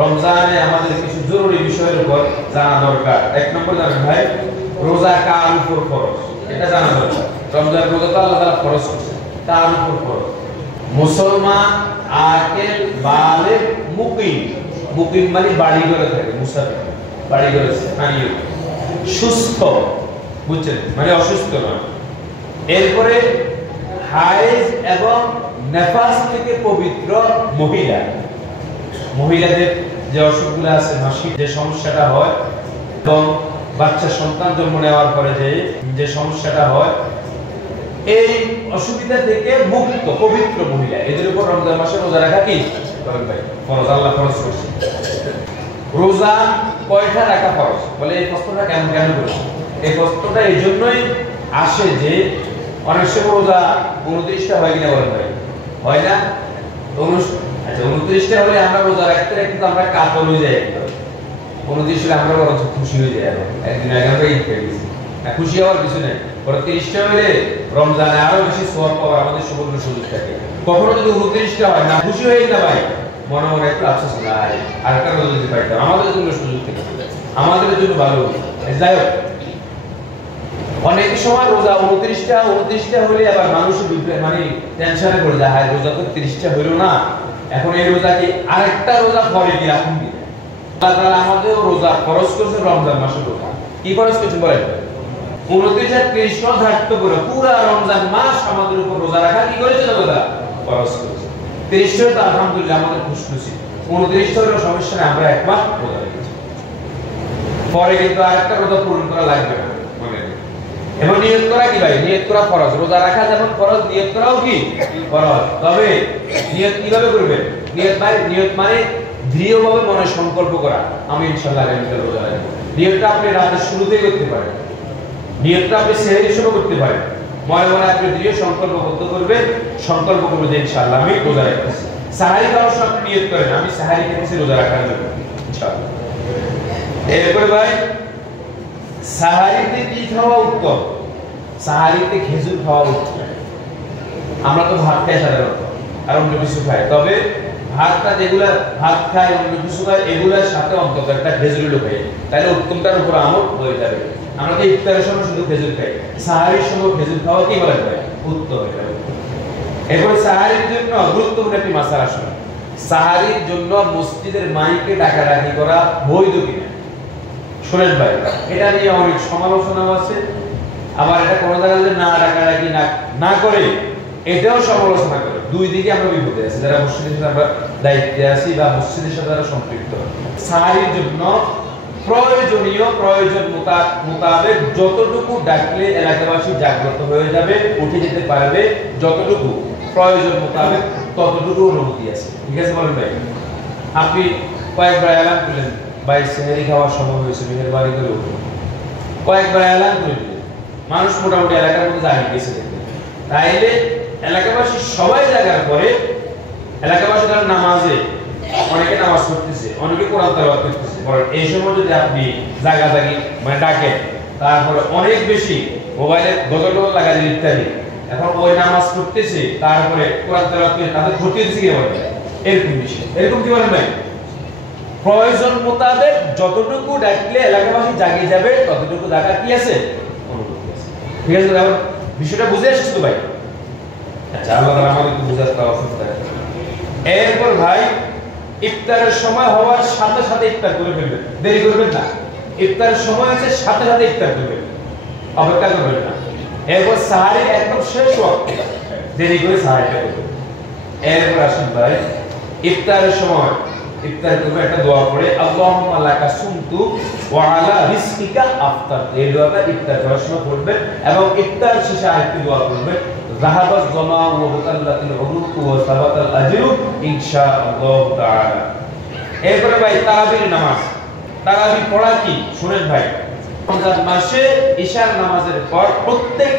রমজানে আমাদের কিছু জরুরি বিষয়ের উপর জানা দরকার। এক নম্বর জানেন ভাই, রোজা কার উপর ফরজ, এটা জানা দরকার। রমজান রোজা তো আল্লাহ তাআলা ফরজ করেছে, কার উপর ফরজ? মুসলমান আকিল বালিগ মুকিম। মুকিম মানে বাড়ি ঘরে থাকে, মুসাফির, বাড়ি ঘরে স্থানীয়, সুস্থ, বুঝছেন, মানে অসুস্থ নয়। এরপরে হায়েজ এবং নেফাস থেকে পবিত্র মহিলা। মহিলাদের যে অসুখগুলো আছে, মাসিক যে সমস্যাটা হয় এবং বাচ্চা সন্তান জন্ম নেওয়ার পরে যে সমস্যাটা হয়, এই অসুবিধা থেকে মুক্ত পবিত্র মহিলা, এদের উপর রমজান মাসে রোজা রাখা কি ফরজ, আল্লাহ ফরজ করেছে। রোজা কয়টা রাখা ফরজ? বলে এই প্রশ্নটা কেন করেছে? এই প্রশ্নটা এই জন্যই আসে যে অনেক সময় রোজা 29টা হয় কিনা বলেন ভাই, হয় না? আচ্ছা 29টা হলে আমরা রোজা রাখতে রাখতে আমরা কাতর হয়ে যাই, 29 হলে আমরা বরঞ্চ খুশি হয়ে যাই। একদিন আগে আমরা ঈদ পেয়ে গেছি, খুশি হওয়ার কিছু নেই। পরে 30টা হলে রমজানে আরো বেশি সওয়াব পাওয়ার আমাদের সমগ্র সুযোগ থাকে। কখনো যদি 29টা হয় না খুশি হয়ে না ভাই, মনে মনে একটু আফসোস লাগে, আর একটা রোজা দিতে পারতাম, আমাদের জন্য সুযোগ থেকে, আমাদের জন্য ভালো। যাই হোক, অনেক সময় রোজা 29টা হলে আবার মানুষ মানে টেনশনে পড়ে যায়, হায় রোজা তো 30টা হইল না, এখন এই রোজা কি আরেকটা রোজা পরে কি রাখুন কি? আল্লাহ তাআলা আমাদের রোজা ফরজ করেছে রমজান মাসে। রোজা কি ফরজ করেছে বলেন? 29 আর 30 ধার্য করে পুরো রমজান মাস আমাদের উপর রোজা রাখা কি করেছে? রোজা ফরজ করেছে। 30 তো আলহামদুলিল্লাহ আমাদের খুশখুশি, 29 হলো সমস্যা নেই, আমরা এক মাস রোজা রেখেছি, পরে কিন্তু আরেকটা রোজা পূরণ করা লাগবে না। এবং নিয়ত করা কি ভাই? নিয়ত করা ফরজ। রোজা রাখা যেমন ফরজ, নিয়ত করাও কি ফরজ। তবে নিয়ত কিভাবে করবে? নিয়ত মানে দৃঢ়ভাবে মনে সংকল্প করা, আমি ইনশাআল্লাহ আগামীকাল রোজা রাখবো। নিয়তটা আপনি রাতের শুরুতেই করতে পারেন, নিয়তটা আপনি সেহরির সময় করতে পারেন। মনে মনে আপনি দৃঢ় সংকল্পবদ্ধ করবেন, সংকল্প করবেন যে ইনশাআল্লাহ আমি রোজা রাখতেছি। সাহারি খাওয়ার সময় আপনি নিয়ত করেন আমি সাহারি খেতেছি রোজা রাখার জন্য ইনশাআল্লাহ। এরপরে ভাই, সাহারিতে কি খাওয়া উত্তম? সাহারিতে খেজুর খাওয়া উত্তম। আমরা তো ভাত খাই সাধারণত, আর অন্য কিছু খাই, তবে ভাতটা যেগুলা ভাত খাই, অন্য কিছু খাই, এগুলার সাথে অন্তত একটা খেজুর খাই, তাহলে উত্তমটার উপর আমল হয়ে যাবে। আমরা তো ইফতারের সময় শুধু খেজুর খাই, সাহারির সময় খেজুর খাওয়া কি বলে ভাই? উত্তম। এরপরে সাহারির জন্য গুরুত্বপূর্ণ একটি মাসালা শুনুন। সাহারির জন্য মসজিদের মাইকে ডাকাডাকি করা বৈধ কিনা? শুনেন ভাই, এটা নিয়ে অনেক সমালোচনা আছে, আবার এটা কোনো জায়গায় না ডাকাডাকি না করে এটাও সমালোচনা করে। দুই দিকে আমরা বিপদে আছি, যারা মসজিদের সাথে আমরা দায়িত্বে আছি বা মসজিদের সাথে যারা সম্পৃক্ত। সাহারির জন্য প্রয়োজন মোতাবেক যতটুকু ডাকলে এলাকাবাসী জাগ্রত হয়ে যাবে, উঠে যেতে পারবে, যতটুকু প্রয়োজন মোতাবেক ততটুকু অনুমতি আছে। ঠিক আছে বলেন ভাই? আপনি কয়েকবার এলান করলেন ভাই সেহরি খাওয়ার সময় হয়েছে, মেহেরবানি করে উঠুন, কয়েকবার এলান করে দিলেন, মানুষ মোটামুটি এলাকার মধ্যে জানিয়ে গেছে দেখবেন। তাইলে এলাকাবাসী সবাই জাগার পরে, এলাকাবাসী তারা নামাজে, অনেকে নামাজ পড়তেছে, অনেকে কোরআন তেলাওয়াত করতেছে, এই সময় যদি আপনি জাগাজাগি মানে ডাকেন, তারপরে অনেক বেশি মোবাইলে গজল লাগাই ইত্যাদি, এখন ওই নামাজ পড়তেছে তারপরে কোরআন তেলাওয়াত করে তাদের ক্ষতি হচ্ছে কি বলেন? এরকম বিষয়, এরকম কি বলেন ভাই? প্রয়োজন মোতাবেক যতটুকু ডাকলে এলাকাবাসী জাগিয়ে যাবে ততটুকু ডাকা কি আছে? অনুমতি আছে। ঠিক আছে, তাহলে বিষয়টা বুঝে আসছো তো ভাই? আচ্ছা, আল্লাহ আমাদেরকে বুঝার তৌফিক দান করুন। এরপর ভাই, ইফতারের সময় হওয়ার সাথে সাথে ইফতার করে ফেলবেন, দেরি করবেন না। ইফতারের সময় আছে সাথে সাথে ইফতার করবেন, অপেক্ষা করবেন না। এরপর সাহারি একদম শেষ ওয়াক্তে দেরি করে সাহারিটা করবেন। এরপর আসুন ভাই, ইফতারের সময় ইফতার করবে একটা দোয়া পড়ে, আল্লাহুম্মা লাকা সুমতু ওয়া আলা রিজকিকা আফতার। এই দোয়াটা ইফতার করার সময় পড়বেন এবং ইফতার শেষে আরেকটি দোয়া পড়বেন, যাহাবাজ জামা ওয়া বাতাল্লাতিল উরুক ওয়া সাবাতাল আজরু ইনশাআল্লাহ তাআলা। এরপরে ভাই তারাবির নামাজ। তারাবি পড়া কি শুনেন ভাই, রমজান মাসে ইশার নামাজের পর প্রত্যেক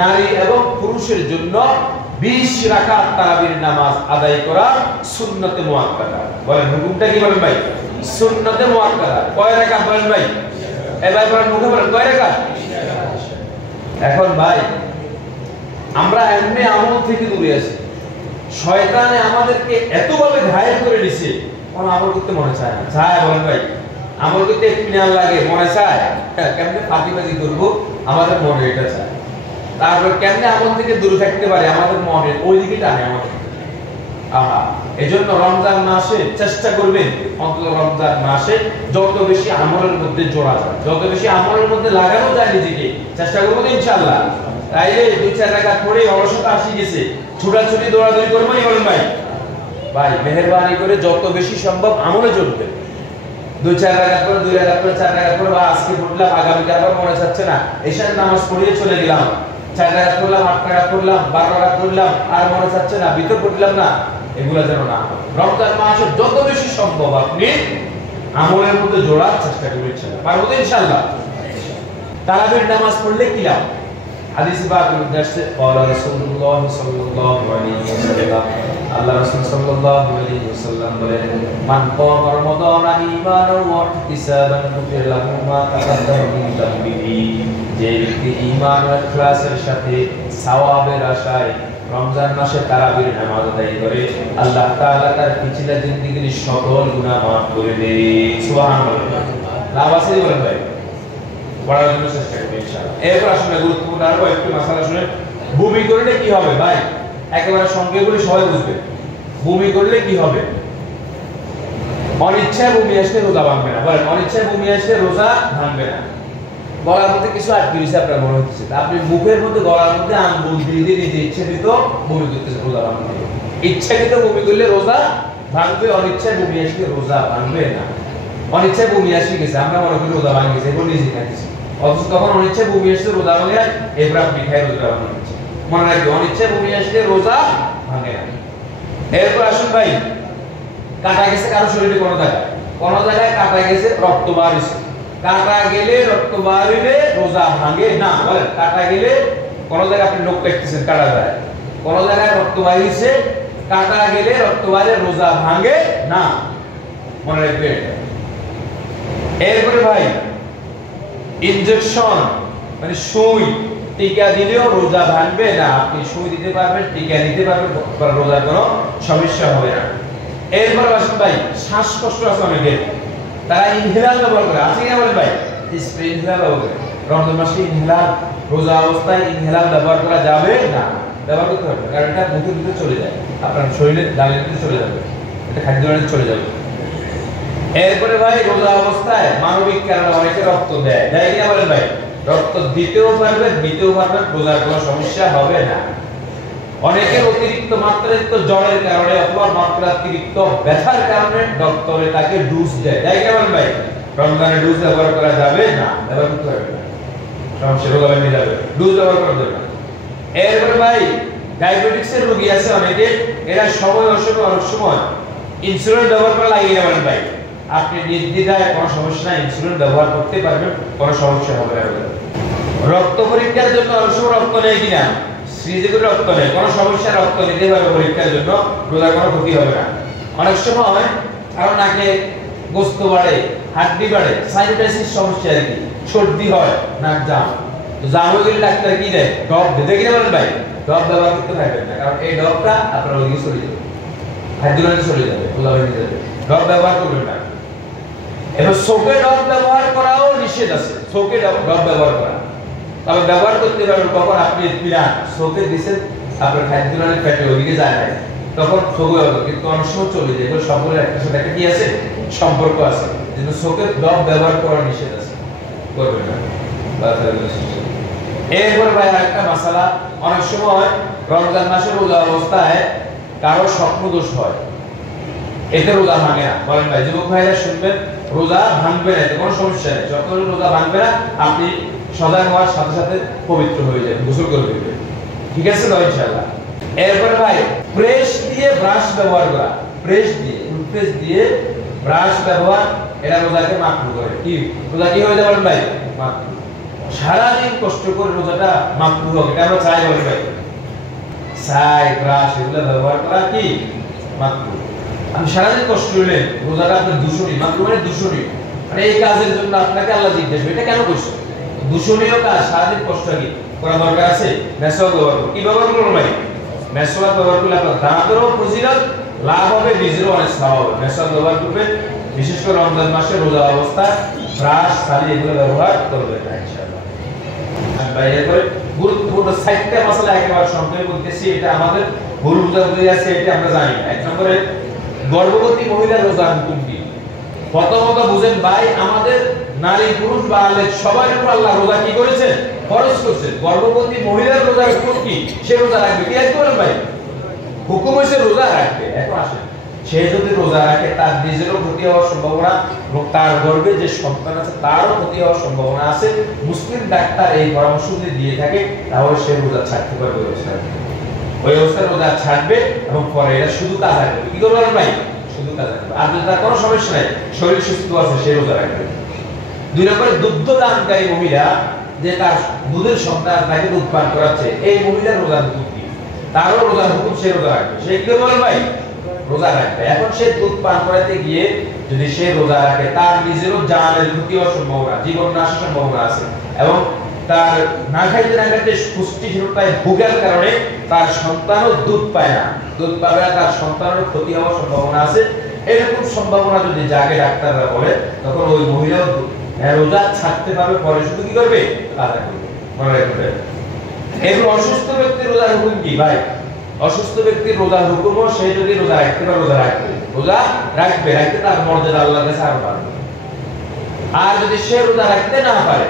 নারী এবং পুরুষের জন্য 20 রাকাত তারাবির নামাজ আদায় করা সুন্নতে মুআক্কাদা। বলেন হুকুমটা কি বলেন ভাই? সুন্নতে মুআক্কাদা। কয় রাকাত বলেন ভাই? এবার বলেন, মুখে বলেন কয় রাকাত? এখন ভাই, আমরা এমনি আমল থেকে দূরে আছি, শয়তানে আমাদেরকে এতভাবে ঘায়েল করে দিয়েছে, কোন আমল করতে মনে চায় না। চায় বলেন ভাই? আমল করতে ইতমিনান লাগে, মনে চায় কেমনে ফাঁকিবাজি করব, আমাদের মনে এটা চায়। তারপর কেমনে আমল থেকে দূরে থাকতে পারে, আমাদের মনে ওই দিকে টানে আমাদের। এজন্য রমজান মাসে চেষ্টা করবেন অন্তত রমজান মাসে যত বেশি আমলের মধ্যে জোড়া যায়, যত বেশি আমলের মধ্যে লাগানো যায় নিজেকে, চেষ্টা করবো তো ইনশাআল্লাহ। তাইলে 2-4 রাকাত পড়ে অলসতা আসি গেছে, ছোটাছুটি দৌড়াদৌড়ি করবো না বলেন ভাই? ভাই মেহেরবানি করে যত বেশি সম্ভব আমলে জড়বে। 2-4 রাকাত পরে 2 রাকাত পরে 4 রাকাত পরে বা আজকে পড়লাম আগামীকাল আবার মনে চাচ্ছে না, এশার নামাজ পড়িয়ে চলে গেলাম, 4 রাকাত পড়লাম 8 রাকাত পড়লাম 12 রাকাত পড়লাম আর মনে চাচ্ছে না, ভিতর পড়লাম না, এগুলা যেন না হয়। রমজান মাসে যত বেশি সম্ভব আপনি আমলের মধ্যে জোড়ার চেষ্টা করবেন, পারবো তো ইনশাআল্লাহ। তারাবির নামাজ পড়লে কি লাভ? হাদিসে পাকের মধ্যে আসছে ক্বালা রাসূলুল্লাহ সাল্লাল্লাহু আলাইহি ওয়াসাল্লাম, আল্লাহ রাসূল সাল্লাল্লাহু আলাইহি ওয়াসাল্লাম বলেন, মান ক্বামা রমাদানা ঈমানান ওয়া ইহতিসাবান গুফিরা লাহু মা তাকাদ্দামা মিন যামবিহি। যে ব্যক্তি ঈমান ও ইখলাসের সাথে সওয়াবের আশায় রমজান মাসে তারাবির নামাজ আদায় করে, আল্লাহ তাআলা তার পিছলা জিন্দেগীর সকল গুনাহ মাফ করে দেন। সুবহানাল্লাহ। লাভ আছে বলেন ভাই? পড়ার জন্য চেষ্টা করবেন ইনশাআল্লাহ। এরপর আসলে গুরুত্বপূর্ণ আরো একটু মাসালা শুনে, বমি করলে কি হবে ভাই? একেবারে সংক্ষেপে বলে সবাই বুঝবে। বমি করলে কি হবে? অনিচ্ছায় বমি আসলে রোজা ভাঙবে না। বলেন, অনিচ্ছায় বমি আসলে রোজা ভাঙবে না। গলার মধ্যে কিছু আটকে গেছে আপনার মনে হচ্ছে, আপনি মুখের মধ্যে গলার মধ্যে আঙ্গুল দিয়ে দিয়ে নিজে ইচ্ছাকৃত বমি করতেছে, রোজা ভাঙবে। ইচ্ছাকৃত বমি করলে রোজা ভাঙবে, অনিচ্ছায় বমি আসলে রোজা ভাঙবে না। অনিচ্ছায় বমি আসে গেছে, আমরা মনে করি রোজা ভাঙে গেছে, এরপর নিজে খাইতেছি, অথচ তখন অনিচ্ছায় বমি আসলে রোজা ভাঙে, এরপর আপনি খাই রোজা ভাঙে। মনে রাখবে, অনিচ্ছায় বমি আসলে রোজা ভাঙে না। এরপর আসুন ভাই, কাটা গেছে কারো শরীরে কোন জায়গায় কাটা গেছে, রক্ত বার হইছে, কাটা গেলে রক্ত বার হইলে রোজা ভাঙে না। বলেন, কাটা গেলে কোন জায়গায় আপনি লোক কাটতেছেন, কাটা যায়, কোন জায়গায় রক্ত বার হইছে, কাটা গেলে রক্ত বারে রোজা ভাঙে না, মনে রাখবে। এরপরে ভাই, ইনজেকশন মানে সুই টিকা দিলেও রোজা ভাঙবে না। আপনি সুই দিতে পারবেন, টিকা দিতে পারবেন, রোজার কোনো সমস্যা হবে না। এরপর আসুন ভাই, শ্বাসকষ্ট আছে অনেকের, তারা ইনহেলার ব্যবহার করে, আছে কিনা বলেন ভাই? স্প্রে ইনহেলার ব্যবহার করে। রমজান মাসে ইনহেলার, রোজা অবস্থায় ইনহেলার ব্যবহার করা যাবে না, ব্যবহার করতে হবে না, কারণ এটা মুখের ভিতরে চলে যায়, আপনার শরীরের দামের ভিতরে চলে যাবে, এটা খাদ্য নালীতে চলে যাবে। এরপরে ভাই, রোজা অবস্থায় মানবিক কারণে অনেকে রক্ত দেয়, দেয় কিনা বলেন ভাই? রক্ত দিতেও পারবেন, নিতেও পারবেন, রোজার কোনো সমস্যা হবে না। অনেকের অতিরিক্ত মাত্রাতিরিক্ত জ্বরের কারণে অথবা মাত্রাতিরিক্ত ব্যথার কারণে ডক্টরে তাকে ডোজ দেয়, দেয় কিনা বলেন ভাই? রমজানে ডোজ ব্যবহার করা যাবে না, ব্যবহার করতে হবে না, সমস্যা রোজা ভেঙে যাবে, ডোজ ব্যবহার করা যাবে না। এরপরে ভাই, ডায়াবেটিসের রোগী আছে অনেকে, এরা সময় অসময় অনেক সময় ইনসুলিন ব্যবহার করা লাগে কিনা বলেন ভাই? আপনি নির্দ্বিধায় কোনো সমস্যা নাই, ইনসুলিন ব্যবহার করতে পারবেন, কোনো সমস্যা হবে না। রক্ত পরীক্ষার জন্য অনেক সময় রক্ত নেয় কিনা, সিরিজে করে রক্ত নেয়, কোনো সমস্যা, রক্ত নিতে পারবে পরীক্ষার জন্য, রোজার কোনো ক্ষতি হবে না। অনেক সময় কারণ নাকে গোস্ত বাড়ে, হাড্ডি বাড়ে, সাইনোসাইটিস সমস্যা আর কি, সর্দি হয়, নাক জাম, তো জাম হয়ে গেলে ডাক্তার কি দেয়? ড্রপ দেয়, দেখি না বলেন ভাই? ড্রপ ব্যবহার করতে থাকবেন না, কারণ এই ড্রপটা আপনার ওদিকে চলে যাবে, হাড্ডি বাড়িতে চলে যাবে, রোজা ভেঙে যাবে, ড্রপ ব্যবহার করবেন না। এবার চোখে ড্রপ ব্যবহার করাও নিষেধ আছে, চোখে ড্রপ ব্যবহার করা, তবে ব্যবহার করতে পারবেন কখন? আপনি চোখে দিচ্ছেন, আপনার খাদ্য নালীর পেটে ওদিকে যায় না, তখন চোখে হবে, কিন্তু অনেক সময় চলে যায়, এগুলো সকলের একটা সাথে একটা কি আছে, সম্পর্ক আছে, কিন্তু চোখে ড্রপ ব্যবহার করা নিষেধ আছে, করবেন না। এরপর ভাই আরেকটা মাসালা, অনেক সময় রমজান মাসে রোজা অবস্থায় কারো স্বপ্ন দোষ হয়, এতে রোজা ভাঙে না। বলেন ভাই, যুবক ভাইরা শুনবেন, রোজা ভাঙবে না, এতে কোনো সমস্যা নেই, যত রোজা ভাঙবে না, আপনি সজাগ হওয়ার সাথে সাথে পবিত্র হয়ে যাবেন, গোসল করে দিবেন, ঠিক আছে তো ইনশাআল্লাহ। এরপরে ভাই, ব্রাশ দিয়ে ব্রাশ ব্যবহার করা, ব্রাশ দিয়ে, টুথপেস্ট দিয়ে ব্রাশ ব্যবহার, এটা রোজাকে মাকরুহ করে। কি রোজা কি হয়ে যাবে ভাই? মাকরুহ। সারাদিন কষ্ট করে রোজাটা মাকরুহ হবে, এটা আমরা চাই বলি ভাই, চাই ব্রাশ এগুলো ব্যবহার করা কি মাকরুহ। আমি সারাদিন কষ্ট করলে রোজাটা আপনার দূষণীয়, মাকরুহ মানে দূষণীয়, মানে এই কাজের জন্য আপনাকে আল্লাহ জিজ্ঞাসা করবে এটা কেন করছো, দূষণীয় কাজ, সারাদিন কষ্ট কি করা দরকার আছে? মেসওয়াক ব্যবহার করুন। কি ব্যবহার করুন ভাই? মেসওয়াক ব্যবহার করলে আপনার দাঁতেরও ফজিলত, লাভ হবে, নিজেরও অনেক সওয়াব হবে। মেসাল ব্যবহার করবে, বিশেষ করে রমজান মাসে রোজা অবস্থায় ব্রাশ, ছালি এগুলো ব্যবহার করবে না ইনশাআল্লাহ। ভাই এরপরে গুরুত্বপূর্ণ 6টা মাসলা একেবারে সংক্ষেপে বলতেছি, এটা আমাদের ভুল বুঝাবুঝি আছে, এটা আমরা জানি না। এক নম্বরে গর্ভবতী মহিলার রোজা হুকুম কি? প্রথমত বুঝেন ভাই, আমাদের নারী পুরুষ বালেগ সবার উপর আল্লাহ রোজা কি করেছেন? ফরজ করেছেন। গর্ভবতী মহিলার রোজা হুকুম কি? সে রোজা রাখবে। কি আছে বলেন ভাই? হুকুম হইছে রোজা রাখবে। এখন আসেন, সে যদি রোজা রাখে তার নিজেরও ক্ষতি হওয়ার সম্ভাবনা এবং তার গর্ভে যে সন্তান আছে তারও ক্ষতি হওয়ার সম্ভাবনা আছে। মুসলিম ডাক্তার এই পরামর্শ যদি দিয়ে থাকে তাহলে সে রোজা ছাড়তে পারবে। ওই অবস্থায় রোজা ছাড়বে এবং পরে এটা শুধু কাজা করবে। কি করবে ভাই? শুধু কাজা করবে। আর যদি তার কোনো সমস্যা নাই, শরীর সুস্থ আছে, সে রোজা রাখবে। 2 নম্বরে দুগ্ধ দানকারী মহিলা, যে তার দুধের সন্তান তাকে দুধ পান করাচ্ছে, এই মহিলার রোজা হুকুম কি? তারও রোজা হুকুম, সে রোজা রাখবে। সে কি বলে ভাই? রোজা রাখবে। এখন সে দুধ পান করাতে গিয়ে যদি সে রোজা রাখে, তার নিজেরও জানের ক্ষতি হওয়ার সম্ভাবনা, জীবন নাশের সম্ভাবনা আছে এবং তার না খাইতে না খাইতে পুষ্টিহীনতায় ভোগার কারণে তার সন্তানও দুধ পায় না, দুধ পাবে না, তার সন্তানেরও ক্ষতি হওয়ার সম্ভাবনা আছে। এরকম সম্ভাবনা যদি জাগে ডাক্তাররা বলে, তখন ওই মহিলাও রোজা ছাড়তে পারবে, পরে শুধু কি করবে? কাজা করবে। মনে রাখবে। এরপর অসুস্থ ব্যক্তির রোজার হুকুম কি ভাই? অসুস্থ ব্যক্তির রোজার হুকুমও সে যদি রোজা রাখতে পারে রোজা রাখবে। রোজা রাখবে, রাখতে তার মর্যাদা আল্লাহর কাছে আরো বাড়বে। আর যদি সে রোজা রাখতে না পারে,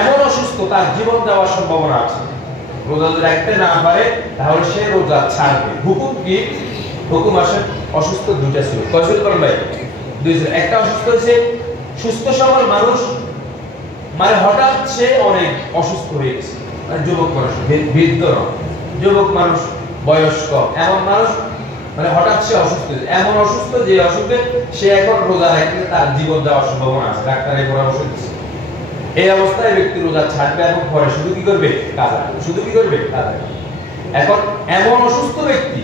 এমন অসুস্থ তার জীবন যাওয়ার সম্ভাবনা আছে, রোজা যদি রাখতে না পারে তাহলে সে রোজা ছাড়বে। হুকুম কি? হুকুম আসে অসুস্থ দুইটা ছিল। কয় ছিল করেন ভাই? দুই ছিল। একটা অসুস্থ হয়েছে সুস্থ সবল মানুষ, মানে হঠাৎ সে অনেক অসুস্থ হয়ে গেছে, মানে যুবক মানুষ, বৃদ্ধ নয়, যুবক মানুষ, বয়স্ক, এমন মানুষ মানে হঠাৎ সে অসুস্থ হয়েছে, এমন অসুস্থ যে অসুখে সে এখন রোজা রাখলে তার জীবন যাওয়ার সম্ভাবনা আছে, ডাক্তারের পরামর্শ দিচ্ছে। এই অবস্থায় ব্যক্তি রোজা ছাড়বে এবং পরে শুধু কি করবে? কাজা করবে। শুধু কি করবে? কাজা করবে। এখন এমন অসুস্থ ব্যক্তি,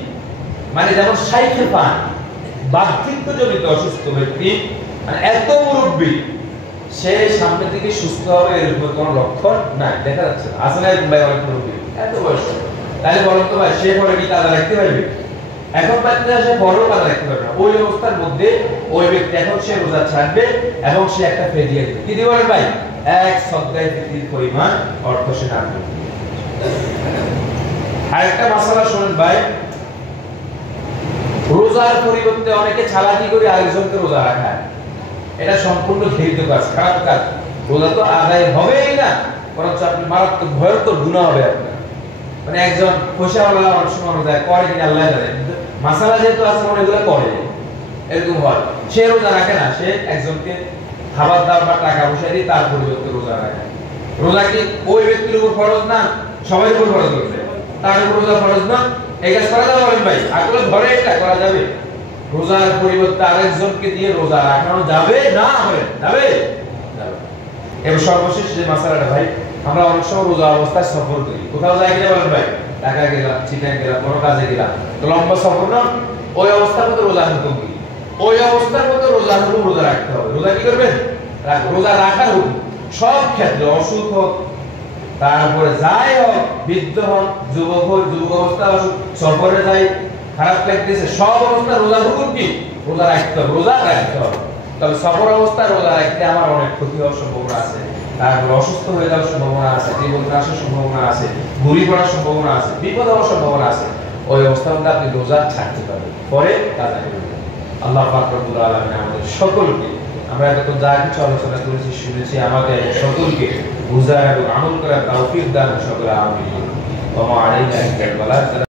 মানে যেমন শাইখে পান, বার্ধক্যজনিত অসুস্থ ব্যক্তি, মানে এত মুরব্বী, সে সামনে থেকে সুস্থ হবে এরকম কোনো লক্ষণ নাই, দেখা যাচ্ছে না। আসলে ভাই অনেক মুরব্বী, এত বয়স, তাহলে বলেন তো ভাই, সে পরে কি কাজা রাখতে পারবে? এখন বাচ্চা সে পরেও কাজা রাখতে পারবে না। ওই অবস্থার মধ্যে ওই ব্যক্তি এখন সে রোজা ছাড়বে এবং সে একটা ফিদিয়া দিবে। কি দিবে ভাই? এক সদকায়ে ফিতরির পরিমাণ অর্থ সে দান করবে। আরেকটা মাসালা শুনেন ভাই, রোজার পরিবর্তে অনেকে চালাকি করে আরেকজনকে রোজা রাখায়, এটা সম্পূর্ণ ঘৃণিত কাজ, খারাপ কাজ। রোজা তো আদায় হবেই না, বরঞ্চ আপনি মারাত্মক ভয়ঙ্কর গুনাহ হবে আপনার। মানে একজন পয়সাওয়ালা অনেক সময় রোজা করে কিনা আল্লাহ জানে, মাসালা যেহেতু আছে মনে এগুলো করে, এরকম হয়। সে রোজা রাখে না, সে একজনকে খাবার দাবার বা টাকা পয়সা দিয়ে তার পরিবর্তে রোজা রাখে। রোজা কি ওই ব্যক্তির উপর ফরজ না? সবার উপর ফরজ হচ্ছে, তার উপর রোজা ফরজ না? এই কাজ করা যাবে বলেন ভাই? আসলে ধরে এটা করা যাবে? রোজার পরিবর্তে আরেকজনকে দিয়ে রোজা রাখানো যাবে না? বলেন যাবে? যাবে। এবং সর্বশেষ যে মাসালাটা ভাই, আমরা অনেক সময় রোজা অবস্থায় সফর করি, কোথাও যাই কিনা বলেন ভাই? ঢাকা গেলাম, চিটাং গেলাম, কোনো কাজে গেলাম, তো লম্বা সফর না, ওই অবস্থার মধ্যে রোজা হুকুম কি? ওই অবস্থার মধ্যে রোজা হুকুম, রোজা রাখতে হবে। রোজা কি করবেন? রোজা রাখার হুকুম সব ক্ষেত্রে, অসুখ হোক, তারপরে যাই হোক, বৃদ্ধ হোক, যুবক হোক, যুবক অবস্থা অসুখ, সফরে যাই, খারাপ লাগতেছে, সব অবস্থা রোজা হুকুম কি? রোজা রাখতে হবে, রোজা রাখতে হবে। তবে সফর অবস্থায় রোজা রাখতে আমার অনেক ক্ষতি হওয়ার সম্ভাবনা আছে, তারপর অসুস্থ হয়ে যাওয়ার সম্ভাবনা আছে, জীবন নাশের সম্ভাবনা আছে, ঘুরি পড়ার সম্ভাবনা আছে, বিপদ হওয়ার সম্ভাবনা আছে। ওই অবস্থার মধ্যে আপনি রোজা ছাড়তে পারবেন, পরে কাজা করবেন। আল্লাহ পাক রব্বুল আলামিন আমাদের সকলকে, আমরা এতক্ষণ যা কিছু আলোচনা করেছি, শুনেছি, আমাদের সকলকে বুঝার এবং আমল করার তৌফিক দান সকলে আমিন। ওয়া মা আলাইনা ইল্লাল বালাগ।